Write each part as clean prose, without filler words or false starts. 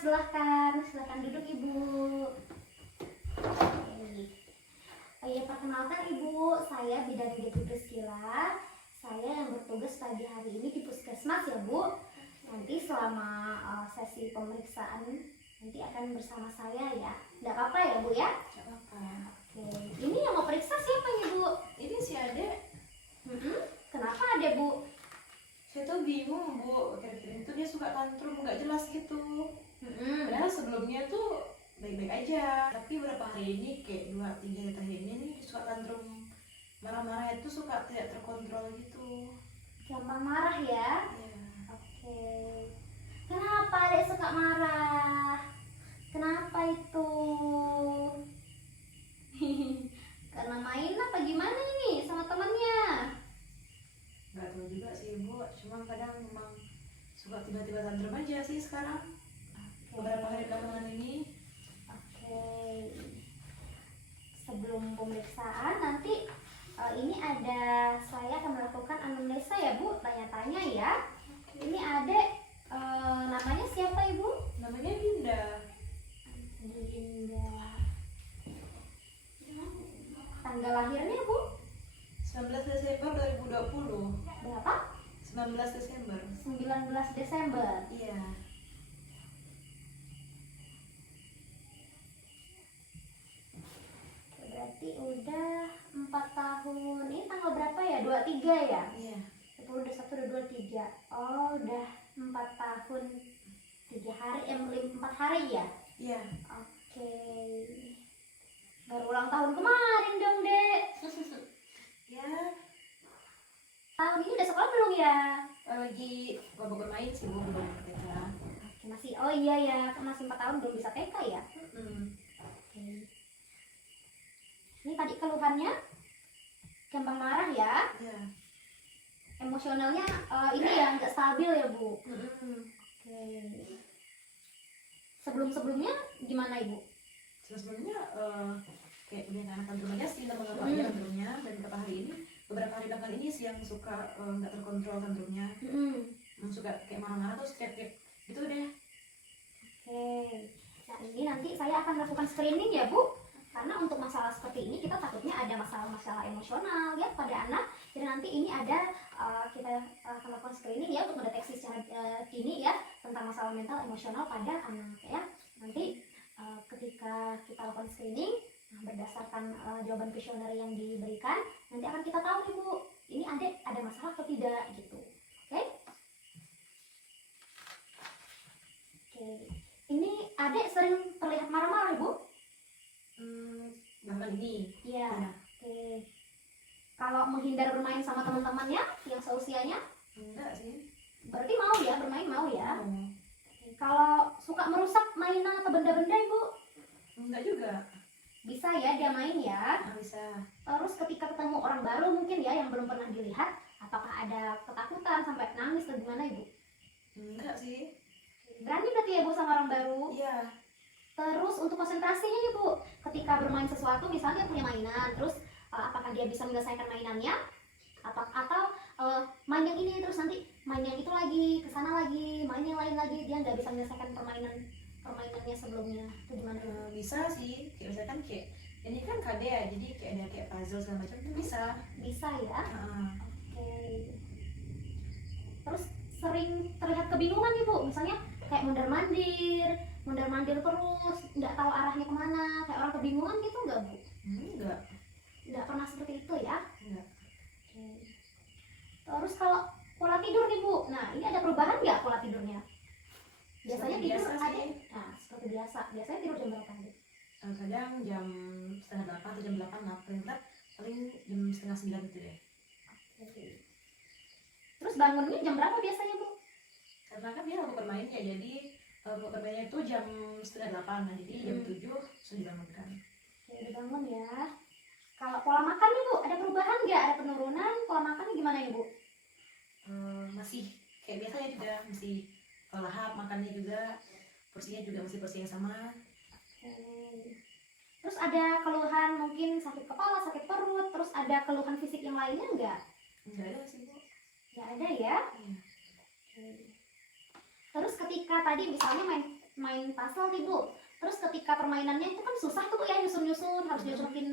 silahkan duduk Ibu. Oke. Oh ya, perkenalkan Ibu, saya Bidan Devi Priscila. Saya yang bertugas pagi hari ini di Puskesmas ya Bu. Nanti selama sesi pemeriksaan nanti akan bersama saya ya. Tidak apa-apa ya Bu ya? Tidak apa-apa. Oke. Ini yang mau periksa siapa ya Bu? Ini si Adek. Kenapa ada Bu? Saya tuh bingung Bu, kira-kira itu dia suka tantrum nggak jelas gitu. Padahal sebelumnya tuh baik-baik aja, tapi beberapa hari ini kayak 2-3 hari terakhir ini nih suka tantrum, marah-marah itu suka tidak terkontrol gitu. Gampang marah ya? Ya. Oke. Kenapa Adek suka marah? Kenapa itu? Karena main apa gimana ini sama temannya? Nggak tahu juga sih Bu, cuma kadang memang suka tiba-tiba tantrum aja sih sekarang. Beberapa hari belakangan ini. Oke. Sebelum pemeriksaan nanti ini ada saya akan melakukan anamnesa ya Bu, tanya-tanya ya. Ini Adek namanya siapa Ibu? Namanya Dinda. Dinda. Tanggal lahirnya Bu? 19 Desember 2020. Berapa? 19 Desember. 19 Desember. Iya. Berarti udah 4 tahun. Ini tanggal berapa ya? 23 ya? Iya. 10, 21, 23. Oh, udah 4 tahun 3 hari, 4 hari ya? Iya. Oke. Baru ulang tahun kemarin dong, Dek. Ya, Tahun ini udah sekolah belum ya? lagi babak bermain sih Bu, belum TK. Oke, masih, oh iya ya, masih 4 tahun belum bisa TK ya? Oke. Ini tadi keluhannya gampang marah ya? Iya. Emosionalnya ini ya nggak stabil ya Bu? Oke. Sebelumnya gimana Ibu? Sebelumnya kayak punya anak tantrum aja sih, lama-lama aja tantrumnya. Dan beberapa hari belakangan ini sih yang suka nggak terkontrol tantrumnya. Suka kayak marah-marah terus kayak gitu deh. Oke. Nah ini nanti saya akan melakukan screening ya Bu. Karena untuk masalah seperti ini kita takutnya ada masalah-masalah emosional ya pada anak. Jadi nanti ini ada kita akan melakukan screening ya untuk mendeteksi secara dini ya tentang masalah mental emosional pada anak ya. Nanti ketika kita lakukan screening berdasarkan jawaban kuesioner yang diberikan, nanti akan kita tahu nih Bu, ini Adek ada masalah atau tidak gitu. Oke? Oke. Ini Adek sering terlihat marah-marah Bu? Bahkan ini. Iya. Ya. Oke. Kalau menghindar bermain sama teman-temannya yang seusianya, Enggak sih. berarti mau ya bermain mau ya. Oh. Oke. Kalau suka merusak mainan atau benda-benda Ibu, Enggak juga. bisa ya dia main ya. Nggak bisa. Terus ketika ketemu orang baru mungkin ya yang belum pernah dilihat, apakah ada ketakutan sampai nangis atau gimana Ibu? Enggak sih. Berani berarti ya Bu sama orang baru. Iya. Terus untuk konsentrasinya nih Bu, ketika bermain sesuatu misalnya punya mainan, terus apakah dia bisa menyelesaikan mainannya? Atau main yang ini terus nanti main yang itu lagi, kesana lagi, main yang lain lagi, dia nggak bisa menyelesaikan permainannya sebelumnya. Itu gimana? Bisa sih. Kayak misalkan kayak ini kan KD ya, jadi kayak ada kayak puzzle segala macam itu bisa. Bisa ya. Heeh. Oke. Terus sering terlihat kebingungan nih Bu, misalnya kayak mondar-mandir terus, nggak tahu arahnya kemana, kayak orang kebingungan gitu nggak Bu? Enggak. Nggak pernah seperti itu ya? Enggak. Oke. Terus kalau pola tidur nih Bu, nah ini ada perubahan nggak pola tidurnya? Biasanya Seperti tidur biasa ada, sih. nah seperti biasa. Biasanya tidur jam berapa Bu? Kadang jam setengah 8 atau jam 8 lah, paling jam setengah 9 gitu deh. Oke. Terus bangunnya jam berapa biasanya Bu? Karena kan dia waktu bermain ya, jadi waktu bermainnya itu jam setengah 8, nah jadi jam 7 sudah dibangunkan. Oke, dibangun ya. Kalau pola makan nih Bu, ada perubahan nggak? Ada penurunan? Pola makannya gimana nih Bu? Masih kayak biasanya juga, masih lahap makannya juga, porsinya juga masih porsi yang sama. Oke. Terus ada keluhan mungkin sakit kepala, sakit perut, terus ada keluhan fisik yang lainnya nggak? Enggak ada sih Bu. Nggak ada ya? Iya. Oke. Terus ketika tadi misalnya main puzzle nih Bu. Terus ketika permainannya itu kan susah tuh Bu ya, nyusun-nyusun, harus nyusunin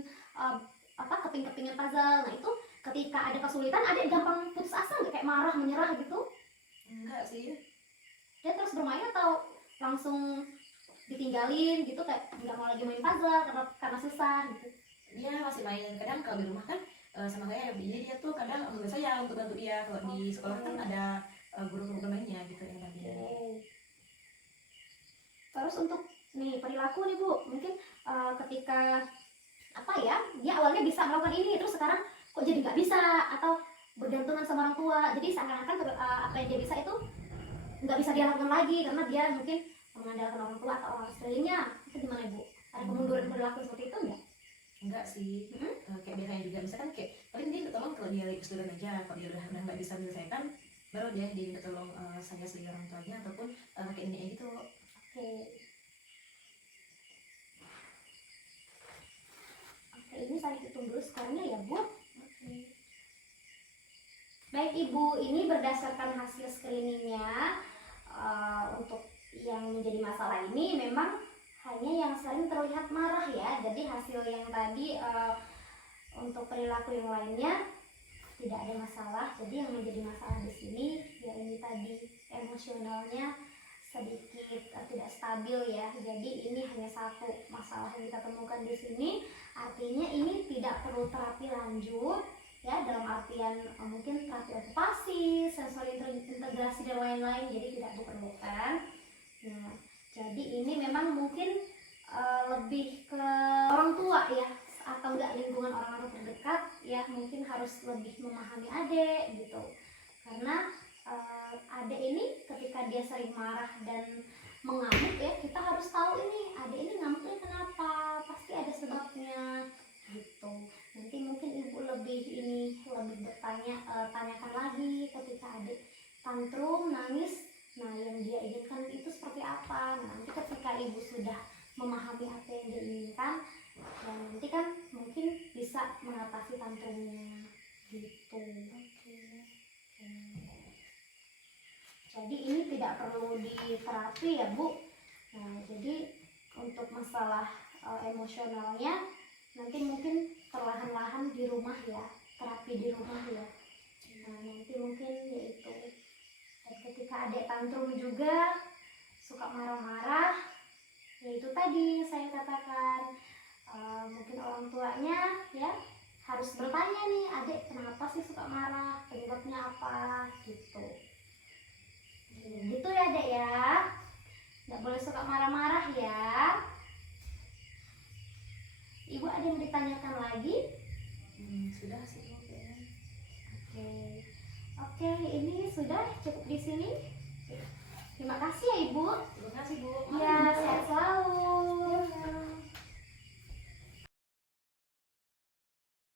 keping-kepingnya puzzle. Nah itu ketika ada kesulitan, Adek gampang putus asa nggak, kayak marah, menyerah gitu? Enggak sih. Dia terus bermain atau langsung ditinggalin gitu, kayak nggak mau lagi main puzzle karena susah gitu? Dia masih main, kadang kalau di rumah kan sama kayak adiknya, dia tuh kadang menurut saya untuk bantu dia. Kalau di sekolah kan ada guru-guru bermainnya gitu yang tadi. Terus untuk nih perilaku nih Bu, mungkin ketika apa ya, dia awalnya bisa melakukan ini, terus sekarang kok jadi nggak bisa, atau bergantungan sama orang tua, jadi seakan-akan apa yang dia bisa itu nggak bisa dia lakukan lagi karena dia mungkin mengandalkan orang tua atau orang sekelilingnya. Itu gimana Bu? Ada kemunduran perilaku seperti itu nggak? Enggak sih. Kayak biasanya juga misalkan kayak paling dia minta tolong kalau dia lagi kesulitan aja. Kalau dia udah nggak bisa menyelesaikan, baru dia minta tolong saya sebagai orang tuanya ataupun kakek neneknya gitu. Oke, ini saya hitung dulu skornya ya Bu. Baik Ibu, ini berdasarkan hasil screeningnya, untuk yang menjadi masalah ini memang hanya yang sering terlihat marah ya. Jadi hasil yang tadi untuk perilaku yang lainnya tidak ada masalah. Jadi yang menjadi masalah di sini ya ini tadi, emosionalnya sedikit tidak stabil ya. Jadi ini hanya satu masalah yang kita temukan di sini. Artinya ini tidak perlu terapi lanjut ya, dalam artian mungkin terapi okupasi, sensori integrasi dan lain-lain, jadi tidak diperlukan. Nah, jadi ini memang mungkin lebih ke orang tua ya, atau enggak lingkungan orang-orang terdekat ya, mungkin harus lebih memahami Adek gitu. Karena Adek ini ketika dia sering marah dan mengamuk ya, kita harus tahu ini Adek ini ngamuknya kenapa, pasti ada sebabnya gitu. Nanti mungkin Ibu lebih tanyakan lagi ketika Adek tantrum, nangis, nah yang dia inginkan itu seperti apa. Nah nanti ketika Ibu sudah memahami apa yang dia inginkan, dan nanti kan mungkin bisa mengatasi tantrumnya gitu. Jadi ini tidak perlu diterapi ya Bu. Nah jadi untuk masalah emosionalnya nanti mungkin perlahan-lahan di rumah ya, terapi di rumah ya. Nah nanti mungkin yaitu, dan ketika Adek tantrum juga suka marah-marah, yaitu tadi saya katakan mungkin orang tuanya ya harus bertanya nih, Adek kenapa sih suka marah, penyebabnya apa gitu. Gitu ya Adek ya, nggak boleh suka marah-marah ya. Ibu ada yang ditanyakan lagi? Sudah sih. Oke, ini sudah cukup di sini. Terima kasih ya Ibu. Terima kasih Bu. Ya, sehat